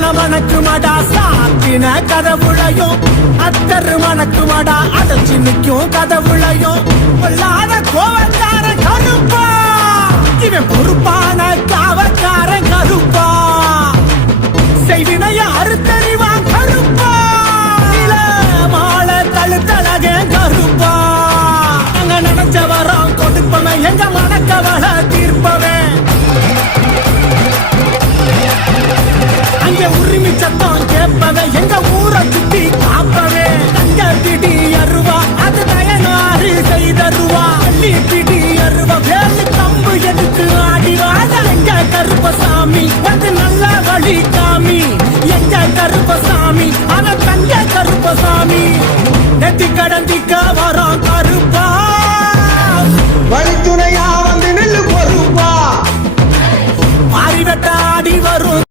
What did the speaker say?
மணக்குமடா சாத்தின கதவுளையும் அத்தரு மணக்குமடா அடைச்சு நிற்கும் கதவுளையும் கொள்ளாத கோவக்கார கருப்பா இவன் பொறுப்பான காவக்காரன் கருப்பா செய்வினைய அறுத்தறிவான் கருப்பா நில மாலை கழுத்தழக கருப்பா அங்க நினைச்ச வரோம் கொடுப்பவன் எங்க மணக்கவள தீர்ப்பவன் அங்க உரிமை சத்தம் கேட்பவன் எங்க ஊரை சுத்தி காப்பவே தங்க பிடி அருவா அது தயனாறு செய்தருவா அள்ளி பிடி அருவா வேலு கம்பு எடுத்து ஆடிவாத எங்க கருப்பசாமி வந்து நல்ல வழி காமி எங்க கருப்பசாமி அவன் தங்க கருப்பசாமி நெத்தி கடந்திக்க வரோம்